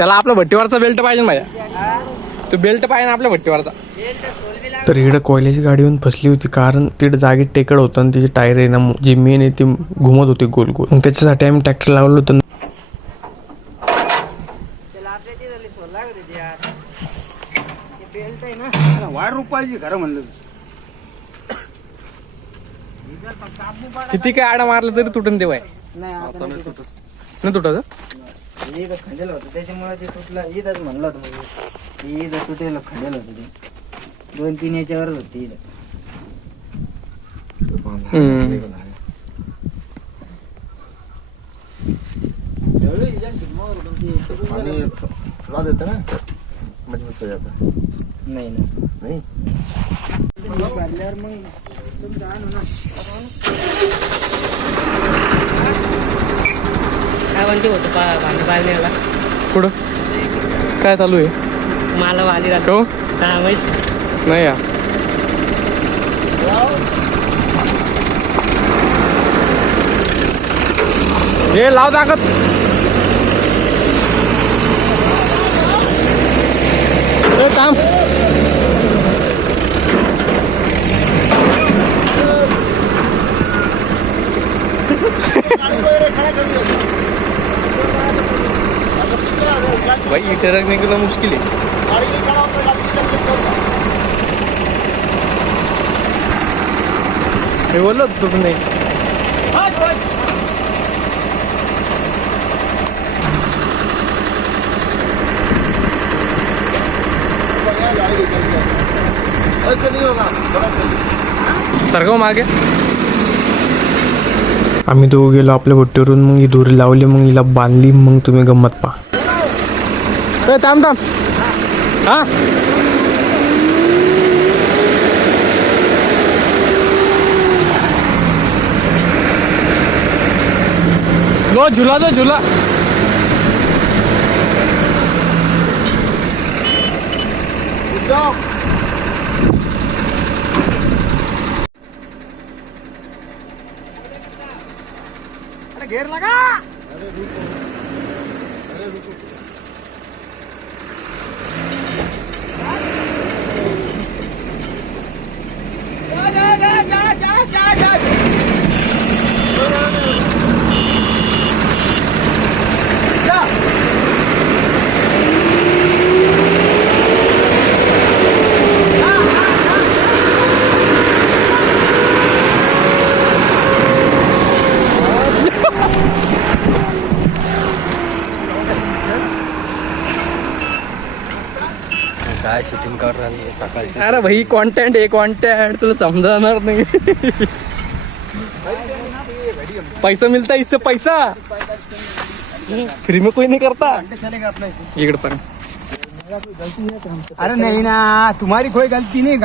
त्याला आपला भट्टीवरचा बेल्ट पाहिजे माझ्या. तो बेल्ट पाहिजे ना आपल्या भट्टीवरचा. तर इकडे कोयल्याची गाडी येऊन फसली होती, कारण तिकडे जागी टेकड होतं आणि तिचे टायर आहे ना जे मेन आहे ते घुमत होते गोल गोल. मग त्याच्यासाठी आम्ही ट्रॅक्टर लावलं होतं. किती काय आडा मारलं तरी तुटून देवाय नाही तुटत. इथं खंडेल होतं त्याच्यामुळे ते तुटलं. इथंच म्हणलं होतं म्हणजे इथं तुटेल खंडेल होतं ते 2-3 याच्यावरच होती इथं. नाही ना भरल्यावर मग तुमचं आणू ना. काय म्हणते होतं भांडी पाळण्याला पुढं काय चालू आहे? मला वाली हो काय माहित नाही या. हे लाव ताकद. काम भाई ट्रक निकलना मुश्किल है. मैं बोलो तुमने सरकव मागे. आम्ही दोघं गेलो आपल्या भट्टीवरून. मग ही दोरी लावली, मग हिला बांधली. मग तुम्ही गंमत पहा. थांब थांब. हा लो झुला दो झुला. घेर लगा. काय शूटिंग कर रही सकाळी. अरे भाई कॉन्टेंट आहे कॉन्टेंट, तुला समजणार नाही. पैसा मिलता है इससे पैसा. फ्री में कोई नहीं करता. इकडे पण अरे नहीं ना तुम्हारी कोई गलती नहीं.